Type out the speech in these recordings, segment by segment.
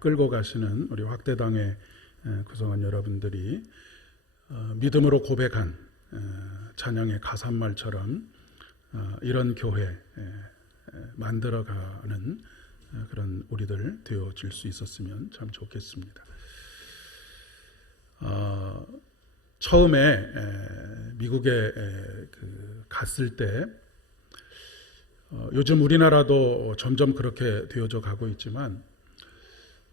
끌고 가시는 우리 확대당의 구성원 여러분들이 믿음으로 고백한 찬양의 가사말처럼 이런 교회 만들어가는 그런 우리들 되어질 수 있었으면 참 좋겠습니다. 처음에 미국에 갔을 때 요즘 우리나라도 점점 그렇게 되어져 가고 있지만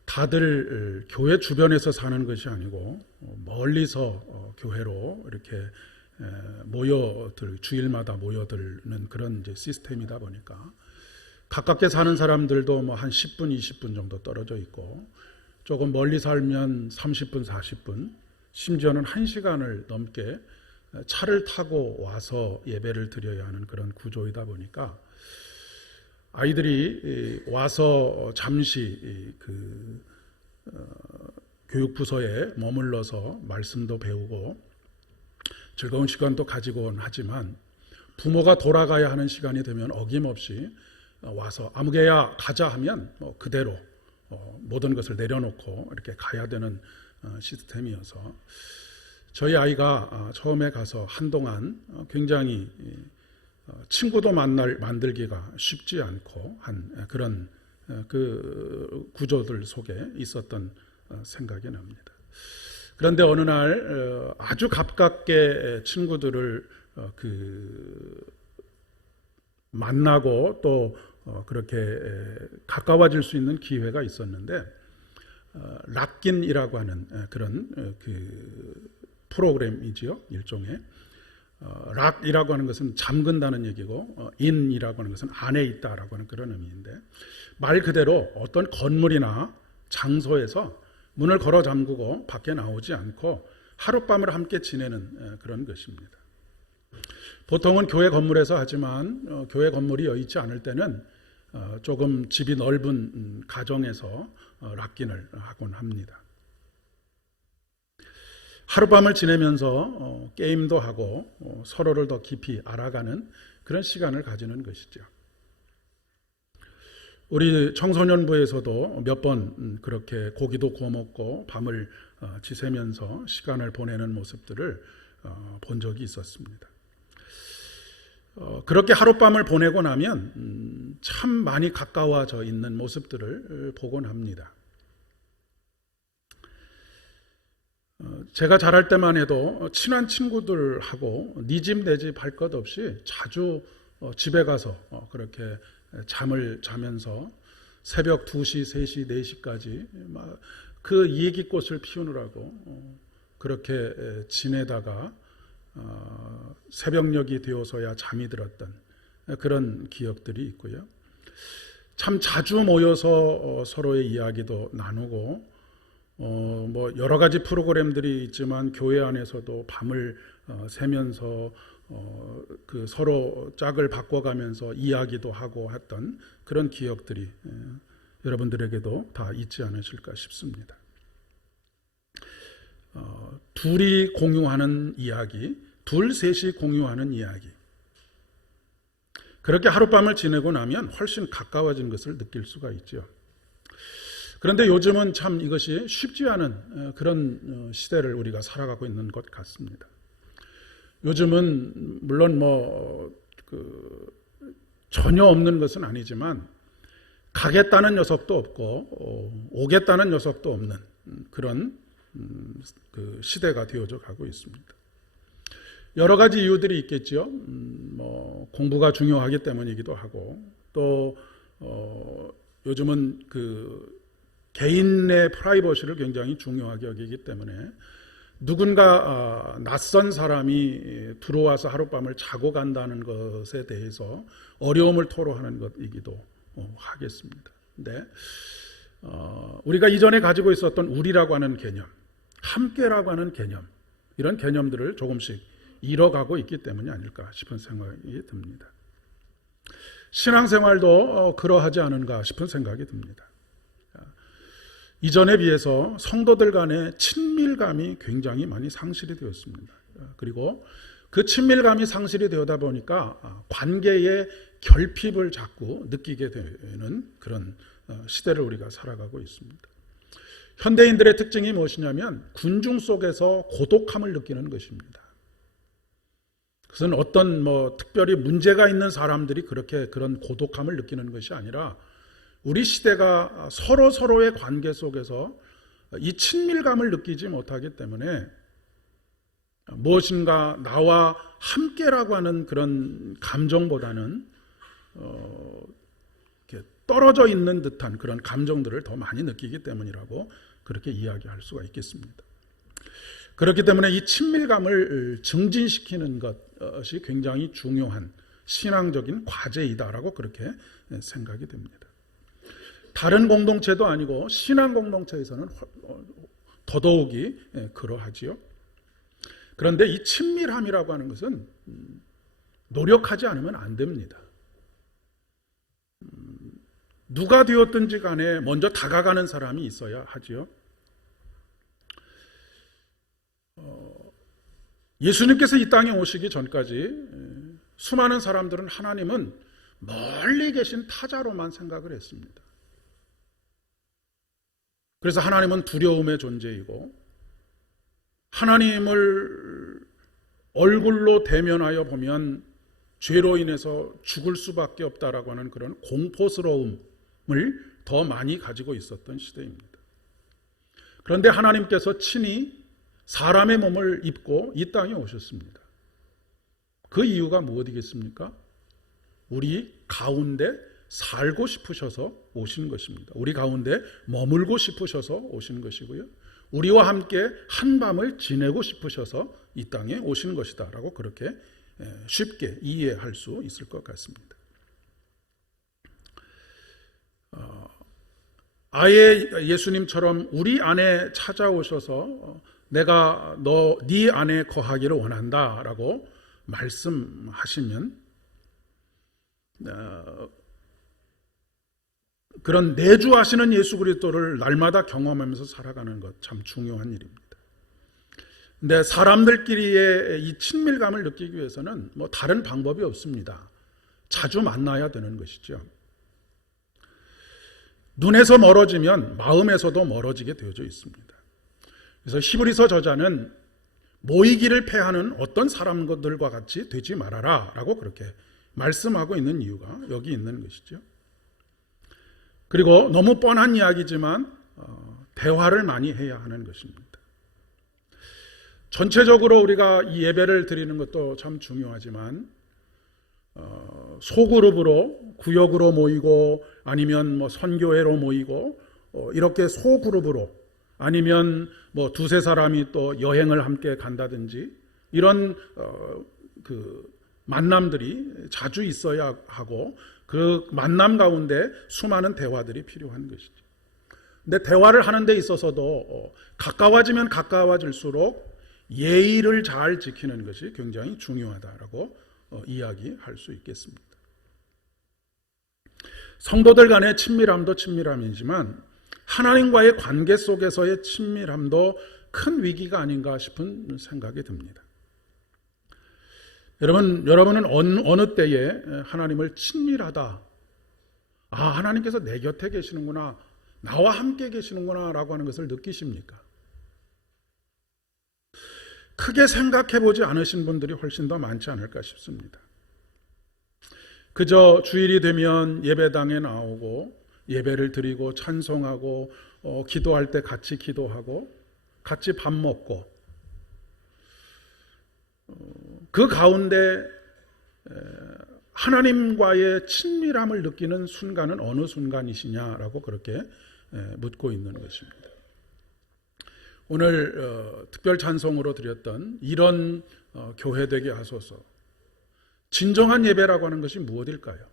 다들 교회 주변에서 사는 것이 아니고 멀리서 교회로 이렇게 주일마다 모여드는 그런 이제 시스템이다 보니까 가깝게 사는 사람들도 뭐 한 10분, 20분 정도 떨어져 있고 조금 멀리 살면 30분, 40분, 심지어는 1시간을 넘게 차를 타고 와서 예배를 드려야 하는 그런 구조이다 보니까 아이들이 와서 잠시 교육부서에 머물러서 말씀도 배우고 즐거운 시간도 가지곤 하지만 부모가 돌아가야 하는 시간이 되면 어김없이 와서 아무개야 가자 하면 그대로 모든 것을 내려놓고 이렇게 가야 되는 시스템이어서 저희 아이가 처음에 가서 한동안 굉장히 친구도 만들기가 쉽지 않고 한 그런 그 구조들 속에 있었던 생각이 납니다. 그런데 어느 날 아주 가깝게 친구들을 만나고 또 그렇게 가까워질 수 있는 기회가 있었는데 락긴이라고 하는 그런 프로그램이지요. 일종의 락이라고 하는 것은 잠근다는 얘기고 인이라고 하는 것은 안에 있다라고 하는 그런 의미인데 말 그대로 어떤 건물이나 장소에서 문을 걸어 잠그고 밖에 나오지 않고 하룻밤을 함께 지내는 그런 것입니다. 보통은 교회 건물에서 하지만 교회 건물이 여의치 않을 때는 조금 집이 넓은 가정에서 락긴을 하곤 합니다. 하룻밤을 지내면서 게임도 하고 서로를 더 깊이 알아가는 그런 시간을 가지는 것이죠. 우리 청소년부에서도 몇 번 그렇게 고기도 구워 먹고 밤을 지새면서 시간을 보내는 모습들을 본 적이 있었습니다. 그렇게 하룻밤을 보내고 나면 참 많이 가까워져 있는 모습들을 보곤 합니다. 제가 자랄 때만 해도 친한 친구들하고 네 집 내 집 할 것 없이 자주 집에 가서 그렇게 잠을 자면서 새벽 2시, 3시, 4시까지 그 얘기꽃을 피우느라고 그렇게 지내다가 새벽녘이 되어서야 잠이 들었던 그런 기억들이 있고요. 참 자주 모여서 서로의 이야기도 나누고 여러 가지 프로그램들이 있지만 교회 안에서도 밤을 새면서 서로 짝을 바꿔가면서 이야기도 하고 했던 그런 기억들이 여러분들에게도 다 있지 않으실까 싶습니다. 둘이 공유하는 이야기, 셋이 공유하는 이야기. 그렇게 하룻밤을 지내고 나면 훨씬 가까워진 것을 느낄 수가 있죠. 그런데 요즘은 참 이것이 쉽지 않은 그런 시대를 우리가 살아가고 있는 것 같습니다. 요즘은 물론 전혀 없는 것은 아니지만 가겠다는 녀석도 없고 오겠다는 녀석도 없는 그런 시대가 되어져 가고 있습니다. 여러 가지 이유들이 있겠죠. 공부가 중요하기 때문이기도 하고 또 요즘은 개인의 프라이버시를 굉장히 중요하게 여기기 때문에 누군가 낯선 사람이 들어와서 하룻밤을 자고 간다는 것에 대해서 어려움을 토로하는 것이기도 하겠습니다. 근데 우리가 이전에 가지고 있었던 우리라고 하는 개념, 함께라고 하는 개념, 이런 개념들을 조금씩 잃어가고 있기 때문이 아닐까 싶은 생각이 듭니다. 신앙생활도 그러하지 않은가 싶은 생각이 듭니다. 이전에 비해서 성도들 간의 친밀감이 굉장히 많이 상실이 되었습니다. 그리고 그 친밀감이 상실이 되다 보니까 관계의 결핍을 자꾸 느끼게 되는 그런 시대를 우리가 살아가고 있습니다. 현대인들의 특징이 무엇이냐면 군중 속에서 고독함을 느끼는 것입니다. 그것은 어떤 특별히 문제가 있는 사람들이 그렇게 그런 고독함을 느끼는 것이 아니라 우리 시대가 서로의 관계 속에서 이 친밀감을 느끼지 못하기 때문에 무엇인가 나와 함께라고 하는 그런 감정보다는 떨어져 있는 듯한 그런 감정들을 더 많이 느끼기 때문이라고 그렇게 이야기할 수가 있겠습니다. 그렇기 때문에 이 친밀감을 증진시키는 것이 굉장히 중요한 신앙적인 과제이다라고 그렇게 생각이 됩니다. 다른 공동체도 아니고 신앙 공동체에서는 더더욱이 그러하지요. 그런데 이 친밀함이라고 하는 것은 노력하지 않으면 안 됩니다. 누가 되었든지 간에 먼저 다가가는 사람이 있어야 하지요. 예수님께서 이 땅에 오시기 전까지 수많은 사람들은 하나님은 멀리 계신 타자로만 생각을 했습니다. 그래서 하나님은 두려움의 존재이고 하나님을 얼굴로 대면하여 보면 죄로 인해서 죽을 수밖에 없다라고 하는 그런 공포스러움을 더 많이 가지고 있었던 시대입니다. 그런데 하나님께서 친히 사람의 몸을 입고 이 땅에 오셨습니다. 그 이유가 무엇이겠습니까? 우리 가운데 살고 싶으셔서 오신 것입니다. 우리 가운데 머물고 싶으셔서 오신 것이고요. 우리와 함께 한밤을 지내고 싶으셔서 이 땅에 오신 것이다 라고 그렇게 쉽게 이해할 수 있을 것 같습니다. 아예 예수님처럼 우리 안에 찾아오셔서 내가 네 안에 거하기를 원한다라고 말씀하시면 그런 내주하시는 예수 그리스도를 날마다 경험하면서 살아가는 것 참 중요한 일입니다. 근데 사람들끼리의 이 친밀감을 느끼기 위해서는 다른 방법이 없습니다. 자주 만나야 되는 것이죠. 눈에서 멀어지면 마음에서도 멀어지게 되어져 있습니다. 그래서 히브리서 저자는 모이기를 패하는 어떤 사람들과 같이 되지 말아라 라고 그렇게 말씀하고 있는 이유가 여기 있는 것이죠. 그리고 너무 뻔한 이야기지만 대화를 많이 해야 하는 것입니다. 전체적으로 우리가 이 예배를 드리는 것도 참 중요하지만 소그룹으로 구역으로 모이고 아니면 선교회로 모이고 이렇게 소그룹으로 아니면 두세 사람이 또 여행을 함께 간다든지 이런 그 만남들이 자주 있어야 하고 그 만남 가운데 수많은 대화들이 필요한 것이죠. 근데 대화를 하는 데 있어서도 가까워지면 가까워질수록 예의를 잘 지키는 것이 굉장히 중요하다라고 이야기할 수 있겠습니다. 성도들 간의 친밀함도 친밀함이지만 하나님과의 관계 속에서의 친밀함도 큰 위기가 아닌가 싶은 생각이 듭니다. 여러분은 어느 때에 하나님을 친밀하다, 하나님께서 내 곁에 계시는구나, 나와 함께 계시는구나 라고 하는 것을 느끼십니까? 크게 생각해 보지 않으신 분들이 훨씬 더 많지 않을까 싶습니다. 그저 주일이 되면 예배당에 나오고 예배를 드리고 찬송하고 기도할 때 같이 기도하고 같이 밥 먹고 그 가운데 하나님과의 친밀함을 느끼는 순간은 어느 순간이시냐라고 그렇게 묻고 있는 것입니다. 오늘 특별 찬송으로 드렸던 이런 교회 되게 하소서. 진정한 예배라고 하는 것이 무엇일까요?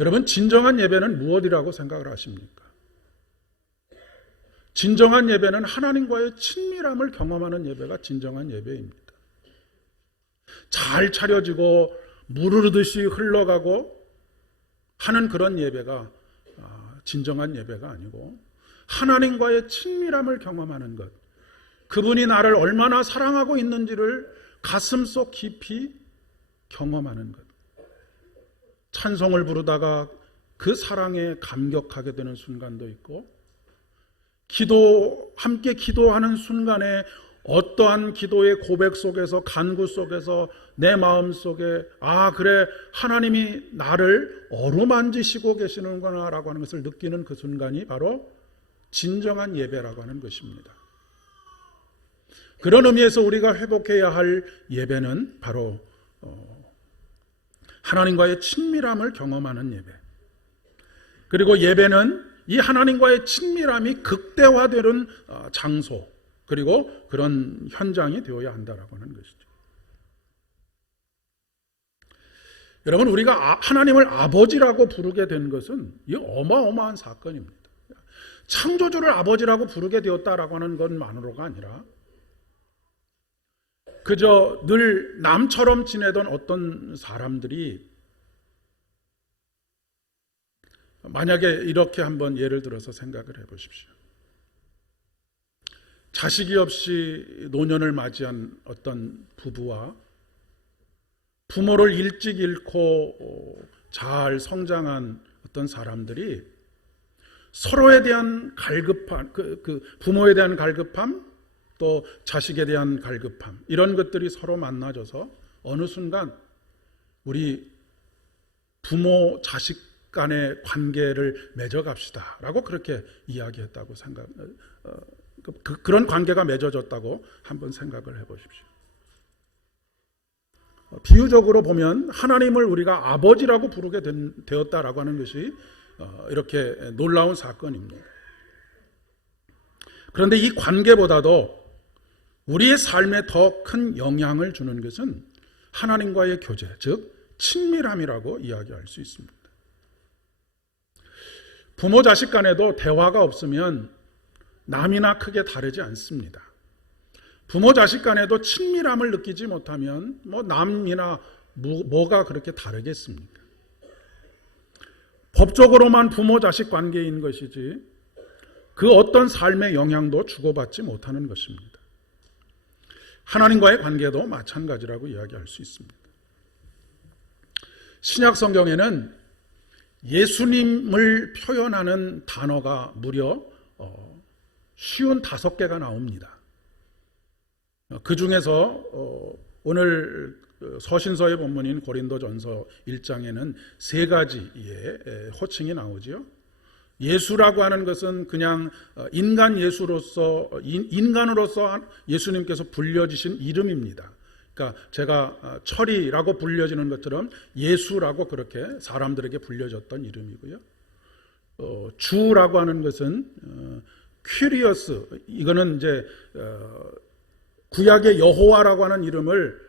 여러분, 진정한 예배는 무엇이라고 생각을 하십니까? 진정한 예배는 하나님과의 친밀함을 경험하는 예배가 진정한 예배입니다. 잘 차려지고 무르르듯이 흘러가고 하는 그런 예배가 진정한 예배가 아니고 하나님과의 친밀함을 경험하는 것, 그분이 나를 얼마나 사랑하고 있는지를 가슴속 깊이 경험하는 것, 찬송을 부르다가 그 사랑에 감격하게 되는 순간도 있고, 함께 기도하는 순간에 어떠한 기도의 고백 속에서, 간구 속에서 내 마음 속에 그래, 하나님이 나를 어루만지시고 계시는구나 라고 하는 것을 느끼는 그 순간이 바로 진정한 예배라고 하는 것입니다. 그런 의미에서 우리가 회복해야 할 예배는 바로 하나님과의 친밀함을 경험하는 예배, 그리고 예배는 이 하나님과의 친밀함이 극대화되는 장소, 그리고 그런 현장이 되어야 한다라고 하는 것이죠. 여러분, 우리가 하나님을 아버지라고 부르게 된 것은 이 어마어마한 사건입니다. 창조주를 아버지라고 부르게 되었다라고 하는 것만으로가 아니라 그저 늘 남처럼 지내던 어떤 사람들이 만약에 이렇게 한번 예를 들어서 생각을 해보십시오. 자식이 없이 노년을 맞이한 어떤 부부와 부모를 일찍 잃고 잘 성장한 어떤 사람들이 서로에 대한 갈급함, 부모에 대한 갈급함, 또 자식에 대한 갈급함, 이런 것들이 서로 만나져서 어느 순간 우리 부모 자식 간의 관계를 맺어갑시다 라고 그렇게 이야기했다고 그런 관계가 맺어졌다고 한번 생각을 해보십시오. 비유적으로 보면 하나님을 우리가 아버지라고 부르게 되었다라고 하는 것이 이렇게 놀라운 사건입니다. 그런데 이 관계보다도 우리의 삶에 더 큰 영향을 주는 것은 하나님과의 교제, 즉 친밀함이라고 이야기할 수 있습니다. 부모 자식 간에도 대화가 없으면 남이나 크게 다르지 않습니다. 부모 자식 간에도 친밀함을 느끼지 못하면 남이나 뭐가 그렇게 다르겠습니까? 법적으로만 부모 자식 관계인 것이지 그 어떤 삶의 영향도 주고받지 못하는 것입니다. 하나님과의 관계도 마찬가지라고 이야기할 수 있습니다. 신약 성경에는 예수님을 표현하는 단어가 무려 55개가 나옵니다. 그 중에서 오늘 서신서의 본문인 고린도전서 1장에는 3가지의 호칭이 나오죠. 예수라고 하는 것은 그냥 인간으로서 예수님께서 불려지신 이름입니다. 그러니까 제가 철이라고 불려지는 것처럼 예수라고 그렇게 사람들에게 불려졌던 이름이고요. 주라고 하는 것은 퀴리어스, 이거는 이제 구약의 여호와라고 하는 이름을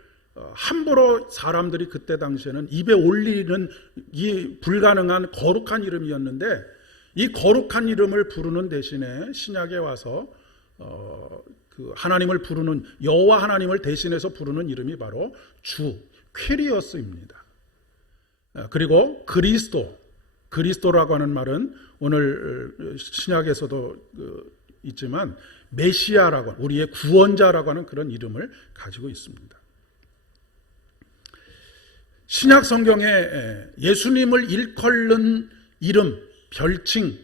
함부로 사람들이 그때 당시에는 입에 올리는 이 불가능한 거룩한 이름이었는데, 이 거룩한 이름을 부르는 대신에 신약에 와서 그 하나님을 부르는, 여호와 하나님을 대신해서 부르는 이름이 바로 주, 퀴리어스입니다. 그리고 그리스도라고 하는 말은 오늘 신약에서도 있지만 메시아라고, 우리의 구원자라고 하는 그런 이름을 가지고 있습니다. 신약 성경에 예수님을 일컬는 이름, 별칭,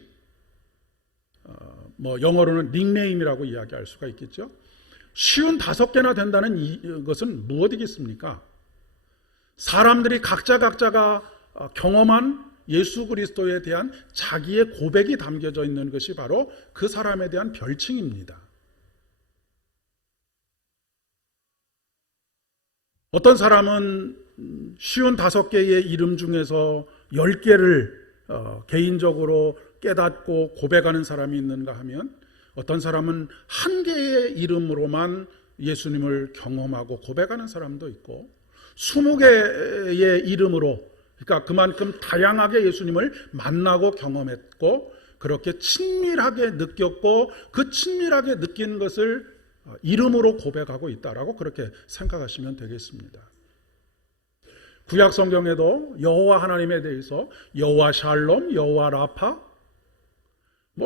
영어로는 닉네임이라고 이야기할 수가 있겠죠. 55개나 된다는 것은 무엇이겠습니까? 사람들이 각자가 경험한 예수 그리스도에 대한 자기의 고백이 담겨져 있는 것이 바로 그 사람에 대한 별칭입니다. 어떤 사람은 55개의 이름 중에서 10개를 개인적으로 깨닫고 고백하는 사람이 있는가 하면, 어떤 사람은 1개의 이름으로만 예수님을 경험하고 고백하는 사람도 있고, 20개의 이름으로, 그러니까 그만큼 다양하게 예수님을 만나고 경험했고 그렇게 친밀하게 느꼈고 그 친밀하게 느낀 것을 이름으로 고백하고 있다라고 그렇게 생각하시면 되겠습니다. 구약 성경에도 여호와 하나님에 대해서 여호와 샬롬, 여호와 라파,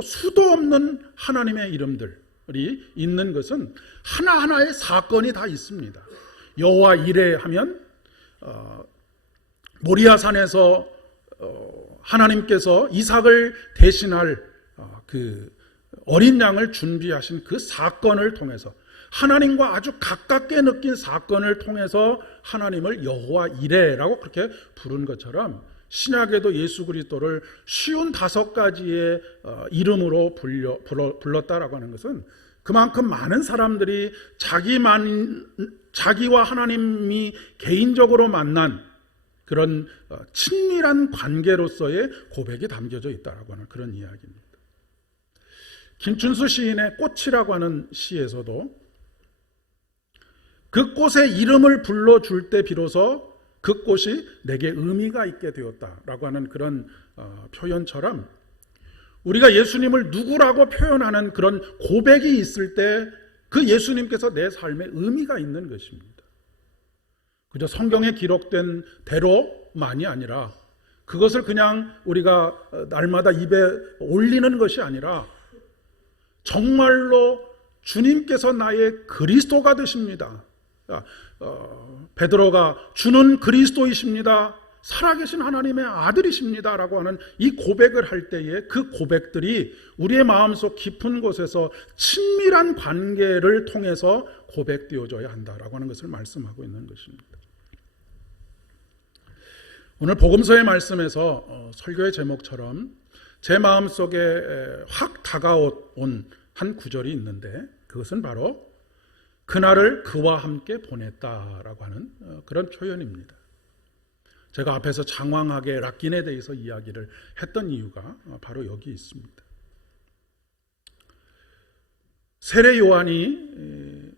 수도 없는 하나님의 이름들이 있는 것은 하나하나의 사건이 다 있습니다. 여호와 이레 하면 모리아산에서 하나님께서 이삭을 대신할 그 어린 양을 준비하신 그 사건을 통해서, 하나님과 아주 가깝게 느낀 사건을 통해서 하나님을 여호와 이레라고 그렇게 부른 것처럼, 신약에도 예수 그리스도를 55가지의 이름으로 불렀다라고 하는 것은 그만큼 많은 사람들이 자기와 하나님이 개인적으로 만난 그런 친밀한 관계로서의 고백이 담겨져 있다라고 하는 그런 이야기입니다. 김춘수 시인의 꽃이라고 하는 시에서도 그 꽃의 이름을 불러줄 때 비로소 그 꽃이 내게 의미가 있게 되었다라고 하는 그런 표현처럼, 우리가 예수님을 누구라고 표현하는 그런 고백이 있을 때 그 예수님께서 내 삶에 의미가 있는 것입니다. 그저 성경에 기록된 대로만이 아니라, 그것을 그냥 우리가 날마다 입에 올리는 것이 아니라 정말로 주님께서 나의 그리스도가 되십니다. 베드로가 주는 그리스도이십니다, 살아계신 하나님의 아들이십니다 라고 하는 이 고백을 할 때에 그 고백들이 우리의 마음속 깊은 곳에서 친밀한 관계를 통해서 고백되어져야 한다라고 하는 것을 말씀하고 있는 것입니다. 오늘 복음서의 말씀에서 설교의 제목처럼 제 마음속에 확 다가온 한 구절이 있는데, 그것은 바로 그날을 그와 함께 보냈다라고 하는 그런 표현입니다. 제가 앞에서 장황하게 락긴에 대해서 이야기를 했던 이유가 바로 여기 있습니다. 세례 요한이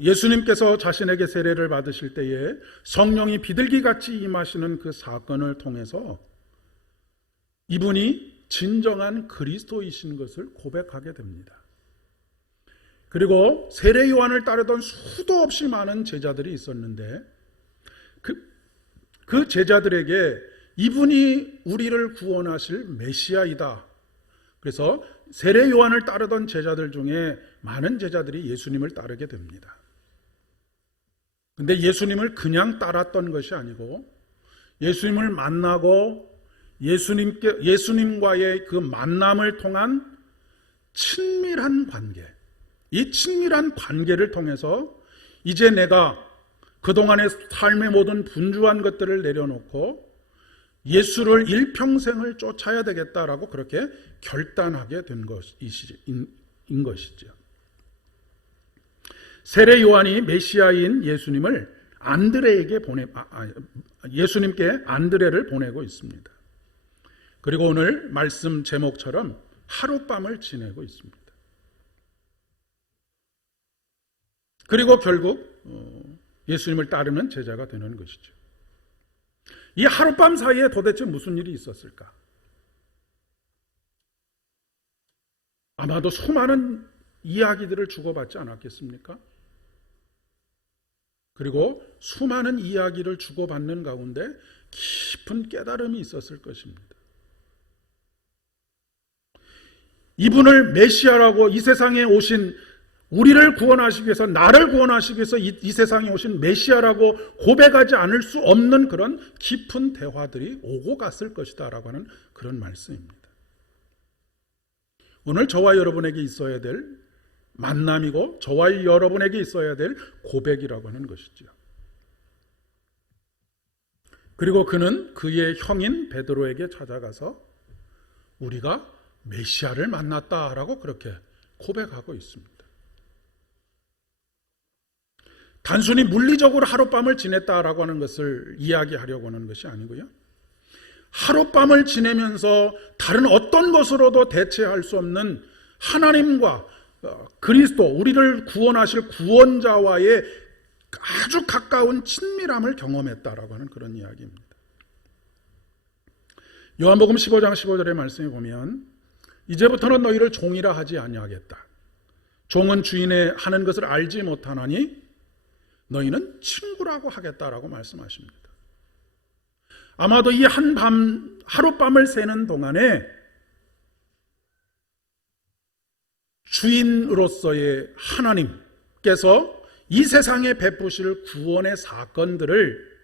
예수님께서 자신에게 세례를 받으실 때에 성령이 비둘기같이 임하시는 그 사건을 통해서 이분이 진정한 그리스도이신 것을 고백하게 됩니다. 그리고 세례 요한을 따르던 수도 없이 많은 제자들이 있었는데, 그 제자들에게 이분이 우리를 구원하실 메시아이다. 그래서 세례 요한을 따르던 제자들 중에 많은 제자들이 예수님을 따르게 됩니다. 근데 예수님을 그냥 따랐던 것이 아니고, 예수님을 만나고 예수님과의 그 만남을 통한 친밀한 관계, 이 친밀한 관계를 통해서 이제 내가 그동안의 삶의 모든 분주한 것들을 내려놓고 예수를 일평생을 쫓아야 되겠다라고 그렇게 결단하게 된 것이죠. 세례 요한이 메시아인 예수님을 예수님께 안드레를 보내고 있습니다. 그리고 오늘 말씀 제목처럼 하룻밤을 지내고 있습니다. 그리고 결국 예수님을 따르는 제자가 되는 것이죠. 이 하룻밤 사이에 도대체 무슨 일이 있었을까? 아마도 수많은 이야기들을 주고받지 않았겠습니까? 그리고 수많은 이야기를 주고받는 가운데 깊은 깨달음이 있었을 것입니다. 이분을 메시아라고, 이 세상에 오신, 우리를 구원하시기 위해서, 나를 구원하시기 위해서 이 세상에 오신 메시아라고 고백하지 않을 수 없는 그런 깊은 대화들이 오고 갔을 것이다 라고 하는 그런 말씀입니다. 오늘 저와 여러분에게 있어야 될 만남이고, 저와 여러분에게 있어야 될 고백이라고 하는 것이죠. 그리고 그는 그의 형인 베드로에게 찾아가서 우리가 메시아를 만났다라고 그렇게 고백하고 있습니다. 단순히 물리적으로 하룻밤을 지냈다라고 하는 것을 이야기하려고 하는 것이 아니고요, 하룻밤을 지내면서 다른 어떤 것으로도 대체할 수 없는 하나님과 그리스도, 우리를 구원하실 구원자와의 아주 가까운 친밀함을 경험했다라고 하는 그런 이야기입니다. 요한복음 15장 15절의 말씀에 보면, 이제부터는 너희를 종이라 하지 아니하겠다. 종은 주인의 하는 것을 알지 못하나니 너희는 친구라고 하겠다라고 말씀하십니다. 아마도 이 하룻밤을 새는 동안에 주인으로서의 하나님께서 이 세상에 베푸실 구원의 사건들을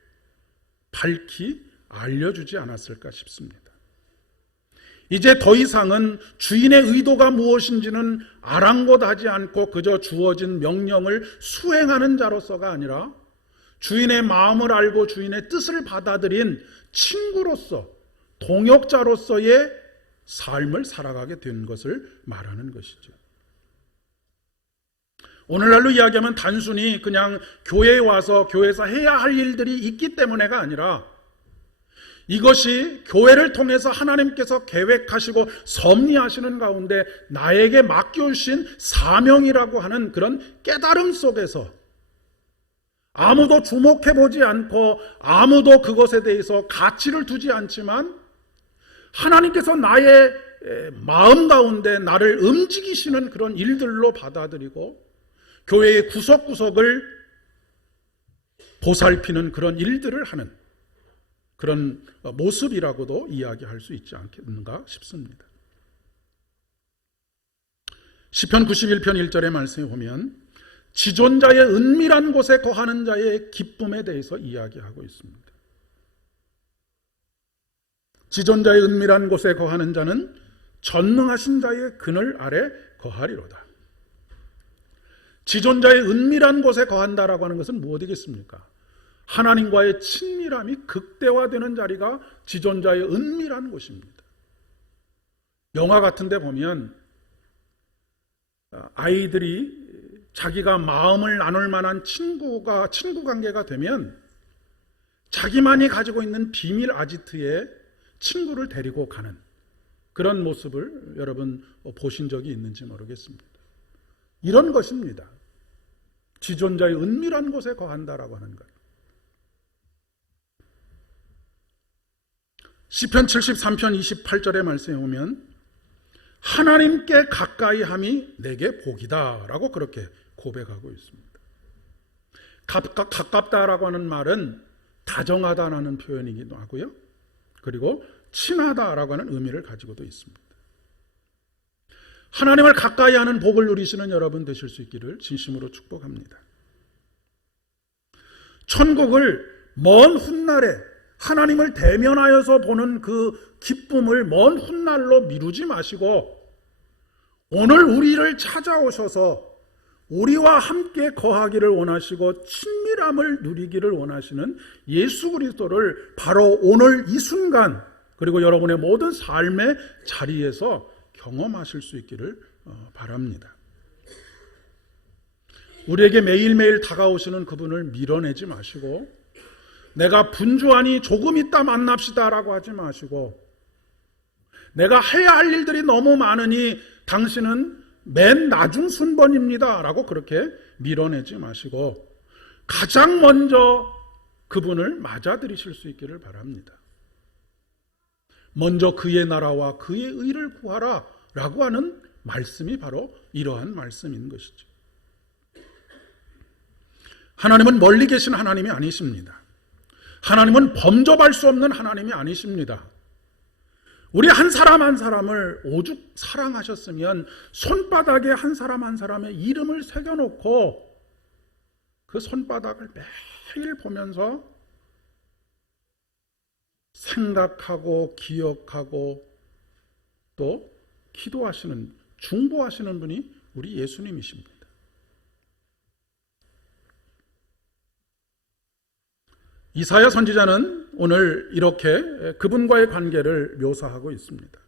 밝히 알려주지 않았을까 싶습니다. 이제 더 이상은 주인의 의도가 무엇인지는 아랑곳하지 않고 그저 주어진 명령을 수행하는 자로서가 아니라 주인의 마음을 알고 주인의 뜻을 받아들인 친구로서, 동역자로서의 삶을 살아가게 된 것을 말하는 것이죠. 오늘날로 이야기하면 단순히 그냥 교회에 와서 교회에서 해야 할 일들이 있기 때문에가 아니라 이것이 교회를 통해서 하나님께서 계획하시고 섭리하시는 가운데 나에게 맡겨주신 사명이라고 하는 그런 깨달음 속에서 아무도 주목해보지 않고 아무도 그것에 대해서 가치를 두지 않지만 하나님께서 나의 마음 가운데 나를 움직이시는 그런 일들로 받아들이고 교회의 구석구석을 보살피는 그런 일들을 하는 그런 모습이라고도 이야기할 수 있지 않겠는가 싶습니다. 시편 91편 1절의 말씀에 보면 지존자의 은밀한 곳에 거하는 자의 기쁨에 대해서 이야기하고 있습니다. 지존자의 은밀한 곳에 거하는 자는 전능하신 자의 그늘 아래 거하리로다. 지존자의 은밀한 곳에 거한다라고 하는 것은 무엇이겠습니까? 하나님과의 친밀함이 극대화되는 자리가 지존자의 은밀한 곳입니다. 영화 같은 데 보면 아이들이 자기가 마음을 나눌 만한 친구 관계가 되면 자기만이 가지고 있는 비밀 아지트에 친구를 데리고 가는 그런 모습을 여러분 보신 적이 있는지 모르겠습니다. 이런 것입니다. 지존자의 은밀한 곳에 거한다라고 하는 것. 시편 73편 28절의 말씀에 보면 하나님께 가까이 함이 내게 복이다 라고 그렇게 고백하고 있습니다. 가깝다라고 하는 말은 다정하다라는 표현이기도 하고요. 그리고 친하다라고 하는 의미를 가지고도 있습니다. 하나님을 가까이 하는 복을 누리시는 여러분 되실 수 있기를 진심으로 축복합니다. 천국을 먼 훗날에 하나님을 대면하여서 보는 그 기쁨을 먼 훗날로 미루지 마시고 오늘 우리를 찾아오셔서 우리와 함께 거하기를 원하시고 친밀함을 누리기를 원하시는 예수 그리스도를 바로 오늘 이 순간 그리고 여러분의 모든 삶의 자리에서 경험하실 수 있기를 바랍니다. 우리에게 매일매일 다가오시는 그분을 밀어내지 마시고 내가 분주하니 조금 있다 만납시다 라고 하지 마시고 내가 해야 할 일들이 너무 많으니 당신은 맨 나중 순번입니다 라고 그렇게 밀어내지 마시고 가장 먼저 그분을 맞아들이실 수 있기를 바랍니다. 먼저 그의 나라와 그의 의를 구하라 라고 하는 말씀이 바로 이러한 말씀인 것이죠. 하나님은 멀리 계신 하나님이 아니십니다. 하나님은 범접할 수 없는 하나님이 아니십니다. 우리 한 사람 한 사람을 오죽 사랑하셨으면 손바닥에 한 사람 한 사람의 이름을 새겨놓고 그 손바닥을 매일 보면서 생각하고 기억하고 또 기도하시는 중보하시는 분이 우리 예수님이십니다. 이사야 선지자는 오늘 이렇게 그분과의 관계를 묘사하고 있습니다.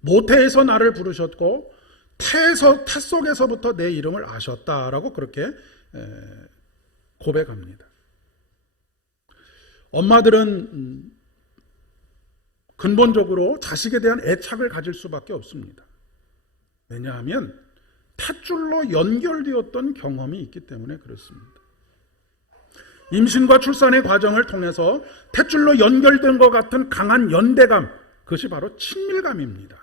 모태에서 나를 부르셨고 태 속에서부터 내 이름을 아셨다라고 그렇게 고백합니다. 엄마들은 근본적으로 자식에 대한 애착을 가질 수밖에 없습니다. 왜냐하면 탯줄로 연결되었던 경험이 있기 때문에 그렇습니다. 임신과 출산의 과정을 통해서 탯줄로 연결된 것 같은 강한 연대감, 그것이 바로 친밀감입니다.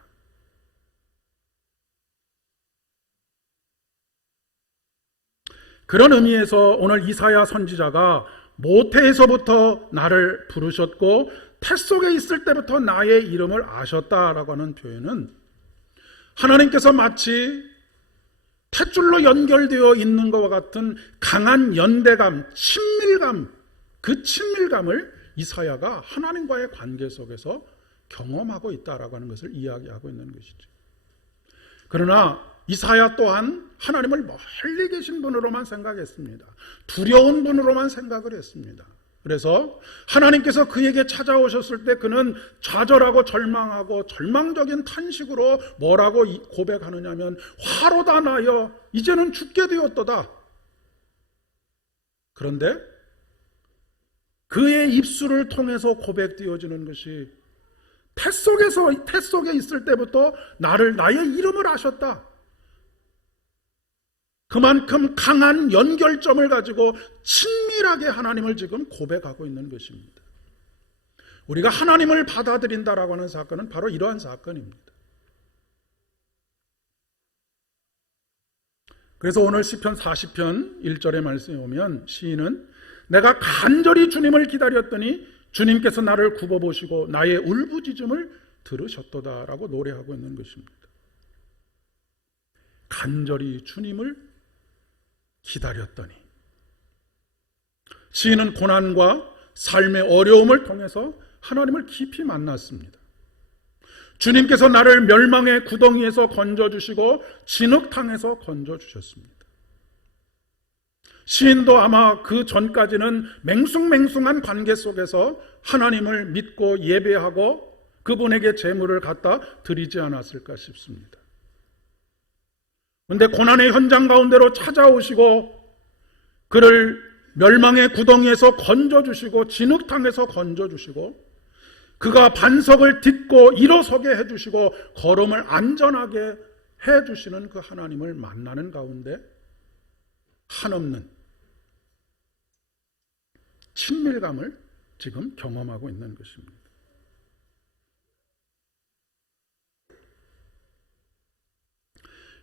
그런 의미에서 오늘 이사야 선지자가 모태에서부터 나를 부르셨고 태 속에 있을 때부터 나의 이름을 아셨다라고 하는 표현은 하나님께서 마치 탯줄로 연결되어 있는 것과 같은 강한 연대감, 친밀감, 그 친밀감을 이사야가 하나님과의 관계 속에서 경험하고 있다라고 하는 것을 이야기하고 있는 것이죠. 그러나 이사야 또한 하나님을 멀리 계신 분으로만 생각했습니다. 두려운 분으로만 생각을 했습니다. 그래서 하나님께서 그에게 찾아오셨을 때 그는 좌절하고 절망하고 절망적인 탄식으로 뭐라고 고백하느냐면 화로다 나여 이제는 죽게 되었도다. 그런데 그의 입술을 통해서 고백되어지는 것이 태 속에 있을 때부터 나의 이름을 아셨다. 그만큼 강한 연결점을 가지고 친밀하게 하나님을 지금 고백하고 있는 것입니다. 우리가 하나님을 받아들인다라고 하는 사건은 바로 이러한 사건입니다. 그래서 오늘 시편 40편 1절의 말씀에 오면 시인은 내가 간절히 주님을 기다렸더니 주님께서 나를 굽어보시고 나의 울부짖음을 들으셨도다라고 노래하고 있는 것입니다. 간절히 주님을 기다렸더니 시인은 고난과 삶의 어려움을 통해서 하나님을 깊이 만났습니다. 주님께서 나를 멸망의 구덩이에서 건져주시고 진흙탕에서 건져주셨습니다. 시인도 아마 그 전까지는 맹숭맹숭한 관계 속에서 하나님을 믿고 예배하고 그분에게 제물을 갖다 드리지 않았을까 싶습니다. 그런데 고난의 현장 가운데로 찾아오시고 그를 멸망의 구덩이에서 건져주시고 진흙탕에서 건져주시고 그가 반석을 딛고 일어서게 해주시고 걸음을 안전하게 해주시는 그 하나님을 만나는 가운데 한없는 친밀감을 지금 경험하고 있는 것입니다.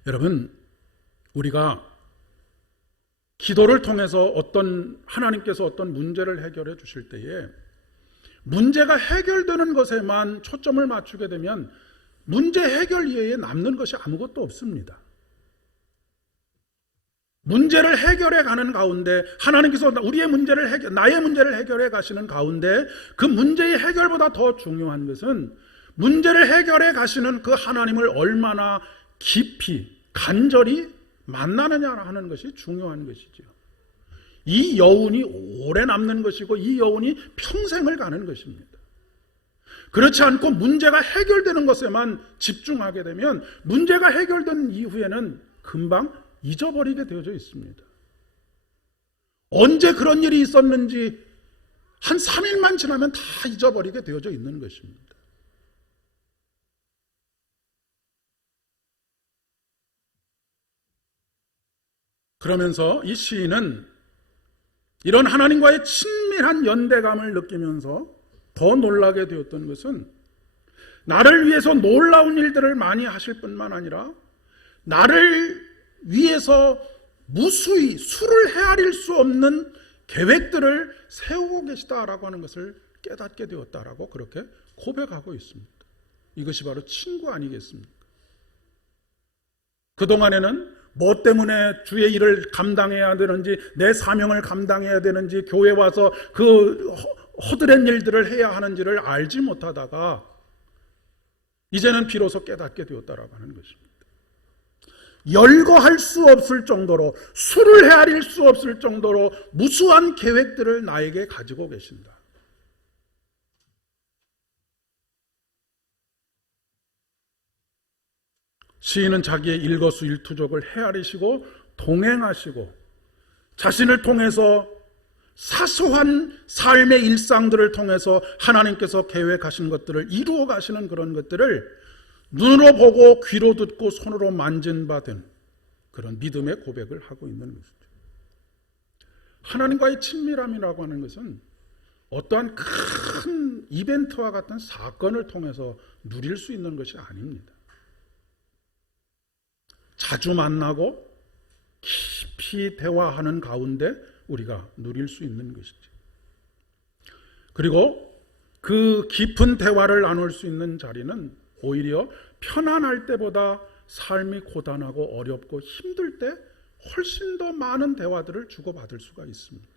여러분, 우리가 기도를 통해서 하나님께서 어떤 문제를 해결해 주실 때에 문제가 해결되는 것에만 초점을 맞추게 되면 문제 해결 이외에 남는 것이 아무것도 없습니다. 문제를 해결해 가는 가운데 하나님께서 나의 문제를 해결해 가시는 가운데 그 문제의 해결보다 더 중요한 것은 문제를 해결해 가시는 그 하나님을 얼마나 깊이 간절히 만나느냐 하는 것이 중요한 것이죠. 이 여운이 오래 남는 것이고 이 여운이 평생을 가는 것입니다. 그렇지 않고 문제가 해결되는 것에만 집중하게 되면 문제가 해결된 이후에는 금방 잊어버리게 되어져 있습니다. 언제 그런 일이 있었는지 한 3일만 지나면 다 잊어버리게 되어져 있는 것입니다. 그러면서 이 시인은 이런 하나님과의 친밀한 연대감을 느끼면서 더 놀라게 되었던 것은 나를 위해서 놀라운 일들을 많이 하실 뿐만 아니라 나를 위해서 무수히 수를 헤아릴 수 없는 계획들을 세우고 계시다라고 하는 것을 깨닫게 되었다라고 그렇게 고백하고 있습니다. 이것이 바로 친구 아니겠습니까? 그동안에는 뭐 때문에 주의 일을 감당해야 되는지 내 사명을 감당해야 되는지 교회 와서 그 허드렛 일들을 해야 하는지를 알지 못하다가 이제는 비로소 깨닫게 되었다라고 하는 것입니다. 열거할 수 없을 정도로 수를 헤아릴 수 없을 정도로 무수한 계획들을 나에게 가지고 계신다. 시인은 자기의 일거수일투족을 헤아리시고 동행하시고 자신을 통해서 사소한 삶의 일상들을 통해서 하나님께서 계획하신 것들을 이루어 가시는 그런 것들을 눈으로 보고 귀로 듣고 손으로 만진 바 된 그런 믿음의 고백을 하고 있는 것이죠. 하나님과의 친밀함이라고 하는 것은 어떠한 큰 이벤트와 같은 사건을 통해서 누릴 수 있는 것이 아닙니다. 자주 만나고 깊이 대화하는 가운데 우리가 누릴 수 있는 것이죠. 그리고 그 깊은 대화를 나눌 수 있는 자리는 오히려 편안할 때보다 삶이 고단하고 어렵고 힘들 때 훨씬 더 많은 대화들을 주고받을 수가 있습니다.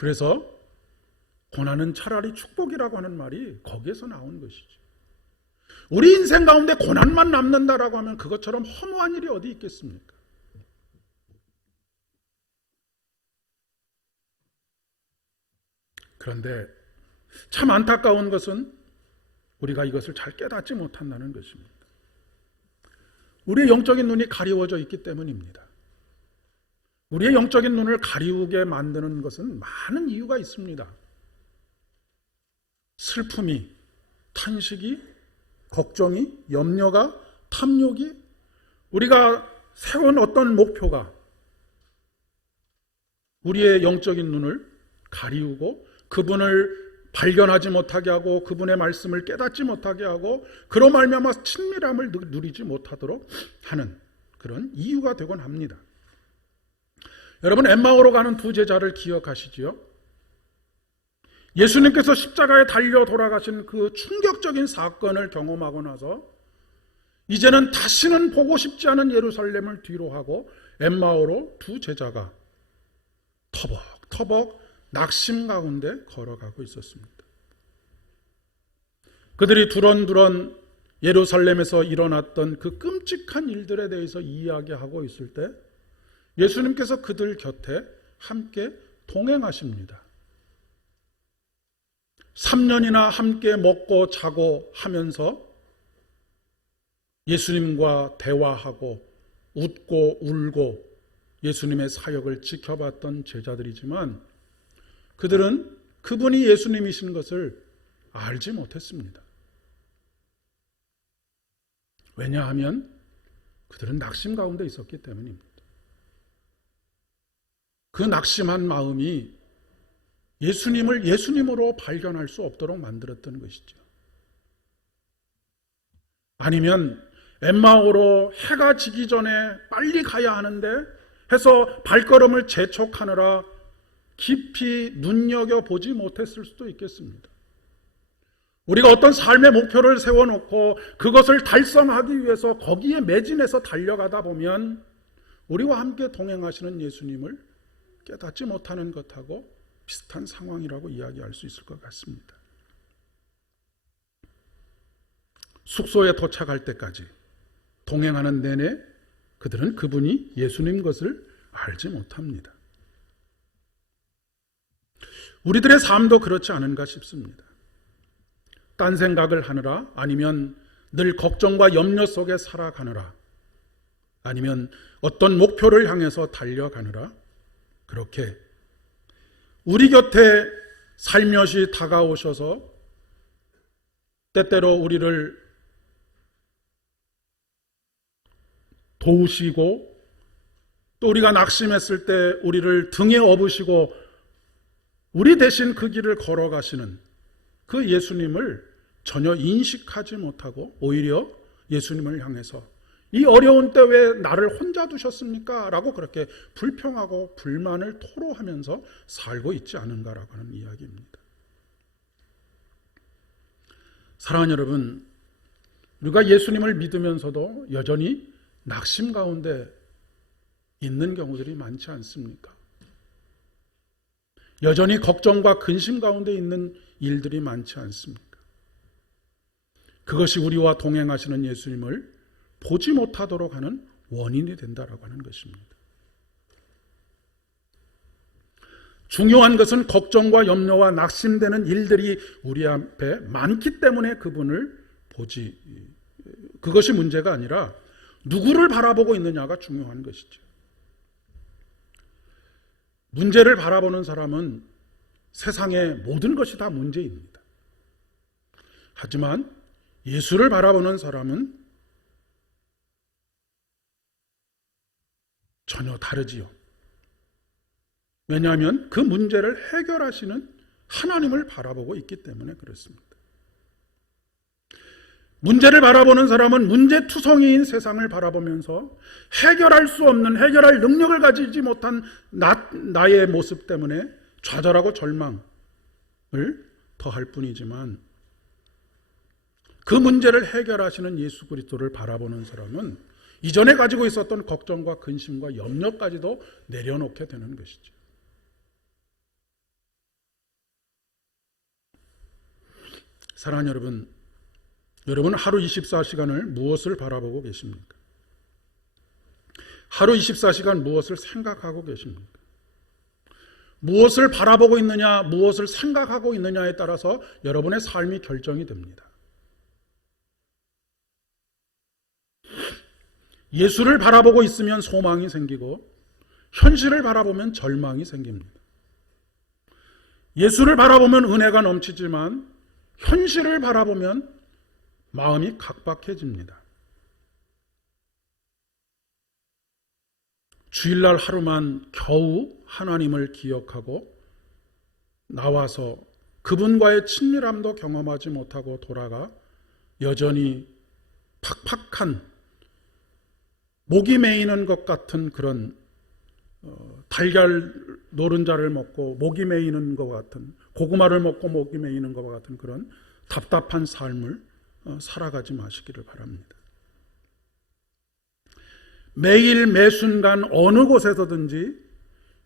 그래서 고난은 차라리 축복이라고 하는 말이 거기에서 나온 것이죠. 우리 인생 가운데 고난만 남는다라고 하면 그것처럼 허무한 일이 어디 있겠습니까? 그런데 참 안타까운 것은 우리가 이것을 잘 깨닫지 못한다는 것입니다. 우리의 영적인 눈이 가리워져 있기 때문입니다. 우리의 영적인 눈을 가리우게 만드는 것은 많은 이유가 있습니다. 슬픔이, 탄식이, 걱정이, 염려가, 탐욕이, 우리가 세운 어떤 목표가 우리의 영적인 눈을 가리우고 그분을 발견하지 못하게 하고 그분의 말씀을 깨닫지 못하게 하고 그로 말미암아 친밀함을 누리지 못하도록 하는 그런 이유가 되곤 합니다. 여러분, 엠마오로 가는 두 제자를 기억하시지요? 예수님께서 십자가에 달려 돌아가신 그 충격적인 사건을 경험하고 나서 이제는 다시는 보고 싶지 않은 예루살렘을 뒤로 하고 엠마오로 두 제자가 터벅터벅 낙심 가운데 걸어가고 있었습니다. 그들이 두런두런 예루살렘에서 일어났던 그 끔찍한 일들에 대해서 이야기하고 있을 때 예수님께서 그들 곁에 함께 동행하십니다. 3년이나 함께 먹고 자고 하면서 예수님과 대화하고 웃고 울고 예수님의 사역을 지켜봤던 제자들이지만 그들은 그분이 예수님이신 것을 알지 못했습니다. 왜냐하면 그들은 낙심 가운데 있었기 때문입니다. 그 낙심한 마음이 예수님을 예수님으로 발견할 수 없도록 만들었던 것이죠. 아니면 엠마오로 해가 지기 전에 빨리 가야 하는데 해서 발걸음을 재촉하느라 깊이 눈여겨보지 못했을 수도 있겠습니다. 우리가 어떤 삶의 목표를 세워놓고 그것을 달성하기 위해서 거기에 매진해서 달려가다 보면 우리와 함께 동행하시는 예수님을 깨닫지 못하는 것하고 비슷한 상황이라고 이야기할 수 있을 것 같습니다. 숙소에 도착할 때까지 동행하는 내내 그들은 그분이 예수님 것을 알지 못합니다. 우리들의 삶도 그렇지 않은가 싶습니다. 딴 생각을 하느라, 아니면 늘 걱정과 염려 속에 살아가느라, 아니면 어떤 목표를 향해서 달려가느라 그렇게 우리 곁에 살며시 다가오셔서 때때로 우리를 도우시고 또 우리가 낙심했을 때 우리를 등에 업으시고 우리 대신 그 길을 걸어가시는 그 예수님을 전혀 인식하지 못하고 오히려 예수님을 향해서 이 어려운 때 왜 나를 혼자 두셨습니까? 라고 그렇게 불평하고 불만을 토로하면서 살고 있지 않은가라고 하는 이야기입니다. 사랑하는 여러분, 우리가 예수님을 믿으면서도 여전히 낙심 가운데 있는 경우들이 많지 않습니까? 여전히 걱정과 근심 가운데 있는 일들이 많지 않습니까? 그것이 우리와 동행하시는 예수님을 보지 못하도록 하는 원인이 된다라고 하는 것입니다. 중요한 것은 걱정과 염려와 낙심되는 일들이 우리 앞에 많기 때문에 그분을 보지, 그것이 문제가 아니라 누구를 바라보고 있느냐가 중요한 것이죠. 문제를 바라보는 사람은 세상의 모든 것이 다 문제입니다. 하지만 예수를 바라보는 사람은 전혀 다르지요. 왜냐하면 그 문제를 해결하시는 하나님을 바라보고 있기 때문에 그렇습니다. 문제를 바라보는 사람은 문제투성이인 세상을 바라보면서 해결할 수 없는, 해결할 능력을 가지지 못한 나의 모습 때문에 좌절하고 절망을 더할 뿐이지만 그 문제를 해결하시는 예수 그리스도를 바라보는 사람은 이전에 가지고 있었던 걱정과 근심과 염려까지도 내려놓게 되는 것이죠. 사랑하는 여러분, 여러분 하루 24시간을 무엇을 바라보고 계십니까? 하루 24시간 무엇을 생각하고 계십니까? 무엇을 바라보고 있느냐, 무엇을 생각하고 있느냐에 따라서 여러분의 삶이 결정이 됩니다. 예수를 바라보고 있으면 소망이 생기고 현실을 바라보면 절망이 생깁니다. 예수를 바라보면 은혜가 넘치지만 현실을 바라보면 마음이 각박해집니다. 주일날 하루만 겨우 하나님을 기억하고 나와서 그분과의 친밀함도 경험하지 못하고 돌아가 여전히 팍팍한 목이 메이는 것 같은 그런 달걀 노른자를 먹고 목이 메이는 것 같은, 고구마를 먹고 목이 메이는 것과 같은 그런 답답한 삶을 살아가지 마시기를 바랍니다. 매일 매순간 어느 곳에서든지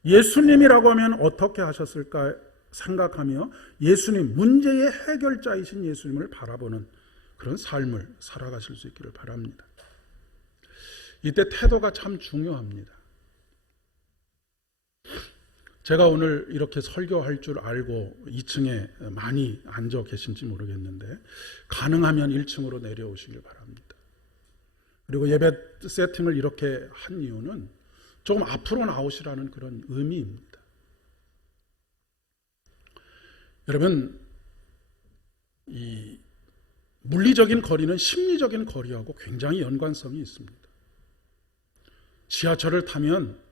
예수님이라고 하면 어떻게 하셨을까 생각하며 예수님, 문제의 해결자이신 예수님을 바라보는 그런 삶을 살아가실 수 있기를 바랍니다. 이때 태도가 참 중요합니다. 제가 오늘 이렇게 설교할 줄 알고 2층에 많이 앉아 계신지 모르겠는데 가능하면 1층으로 내려오시길 바랍니다. 그리고 예배 세팅을 이렇게 한 이유는 조금 앞으로 나오시라는 그런 의미입니다. 여러분, 이 물리적인 거리는 심리적인 거리하고 굉장히 연관성이 있습니다. 지하철을 타면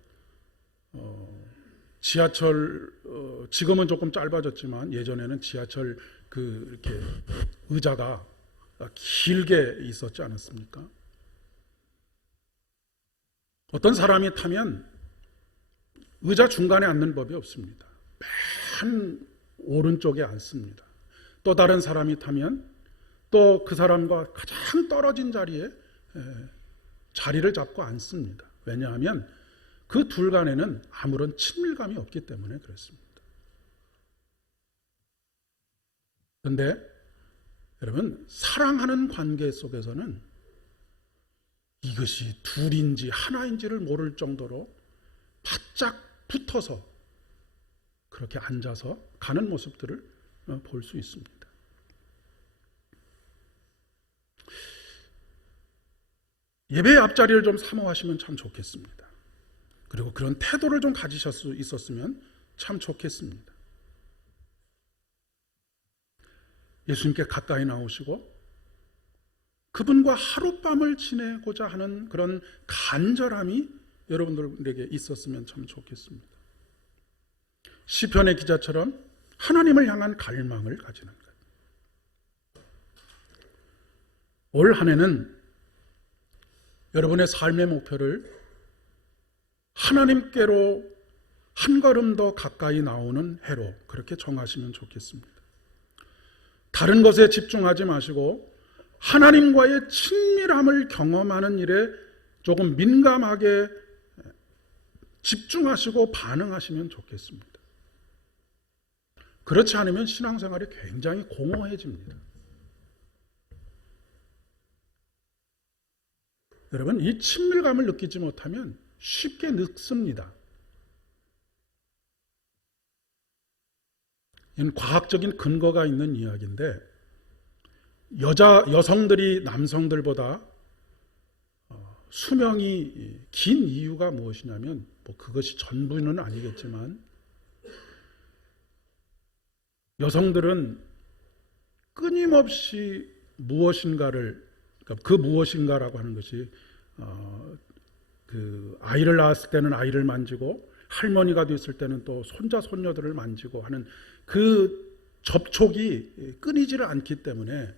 지금은 조금 짧아졌지만 예전에는 지하철 이렇게 의자가 길게 있었지 않았습니까? 어떤 사람이 타면 의자 중간에 앉는 법이 없습니다. 맨 오른쪽에 앉습니다. 또 다른 사람이 타면 또 그 사람과 가장 떨어진 자리에 자리를 잡고 앉습니다. 왜냐하면 그 둘 간에는 아무런 친밀감이 없기 때문에 그렇습니다. 그런데 여러분, 사랑하는 관계 속에서는 이것이 둘인지 하나인지를 모를 정도로 바짝 붙어서 그렇게 앉아서 가는 모습들을 볼 수 있습니다. 예배의 앞자리를 좀 사모하시면 참 좋겠습니다. 그리고 그런 태도를 좀 가지실 수 있었으면 참 좋겠습니다. 예수님께 가까이 나오시고 그분과 하룻밤을 지내고자 하는 그런 간절함이 여러분들에게 있었으면 참 좋겠습니다. 시편의 기자처럼 하나님을 향한 갈망을 가지는 것. 올 한 해는 여러분의 삶의 목표를 하나님께로 한 걸음 더 가까이 나오는 해로 그렇게 정하시면 좋겠습니다. 다른 것에 집중하지 마시고 하나님과의 친밀함을 경험하는 일에 조금 민감하게 집중하시고 반응하시면 좋겠습니다. 그렇지 않으면 신앙생활이 굉장히 공허해집니다. 여러분, 이 친밀감을 느끼지 못하면 쉽게 늙습니다. 이는 과학적인 근거가 있는 이야기인데 여성들이 남성들보다 수명이 긴 이유가 무엇이냐면 그것이 전부는 아니겠지만 여성들은 끊임없이 무엇인가를, 그러니까 그 무엇인가라고 하는 것이 그 아이를 낳았을 때는 아이를 만지고 할머니가 됐을 때는 또 손자 손녀들을 만지고 하는 그 접촉이 끊이지를 않기 때문에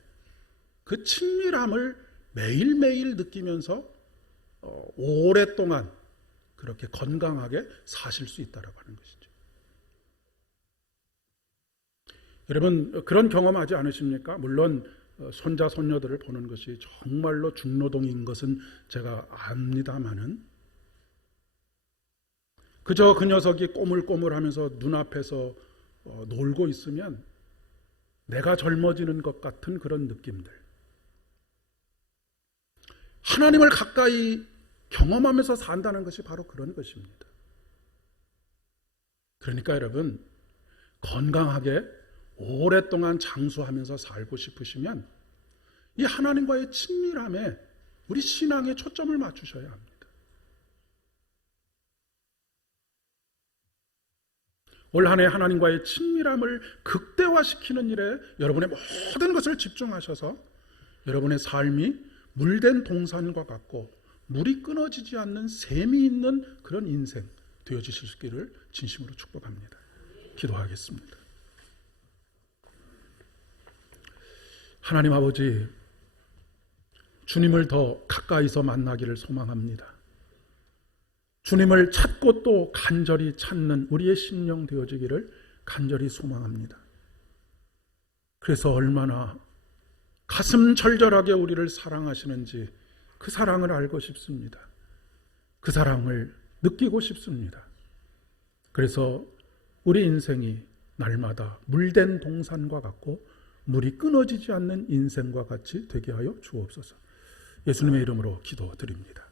그 친밀함을 매일매일 느끼면서 오랫동안 그렇게 건강하게 사실 수 있다라고 하는 것이죠. 여러분, 그런 경험하지 않으십니까? 물론 손자 손녀들을 보는 것이 정말로 중노동인 것은 제가 압니다마는 그저 그 녀석이 꼬물꼬물하면서 눈앞에서 놀고 있으면 내가 젊어지는 것 같은 그런 느낌들, 하나님을 가까이 경험하면서 산다는 것이 바로 그런 것입니다. 그러니까 여러분, 건강하게 오랫동안 장수하면서 살고 싶으시면 이 하나님과의 친밀함에 우리 신앙에 초점을 맞추셔야 합니다. 올 한 해 하나님과의 친밀함을 극대화시키는 일에 여러분의 모든 것을 집중하셔서 여러분의 삶이 물된 동산과 같고 물이 끊어지지 않는 샘이 있는 그런 인생 되어지실 수 있기를 진심으로 축복합니다. 기도하겠습니다. 하나님 아버지, 주님을 더 가까이서 만나기를 소망합니다. 주님을 찾고 또 간절히 찾는 우리의 심령 되어지기를 간절히 소망합니다. 그래서 얼마나 가슴 절절하게 우리를 사랑하시는지 그 사랑을 알고 싶습니다. 그 사랑을 느끼고 싶습니다. 그래서 우리 인생이 날마다 물된 동산과 같고 물이 끊어지지 않는 인생과 같이 되게 하여 주옵소서. 예수님의 이름으로 기도드립니다.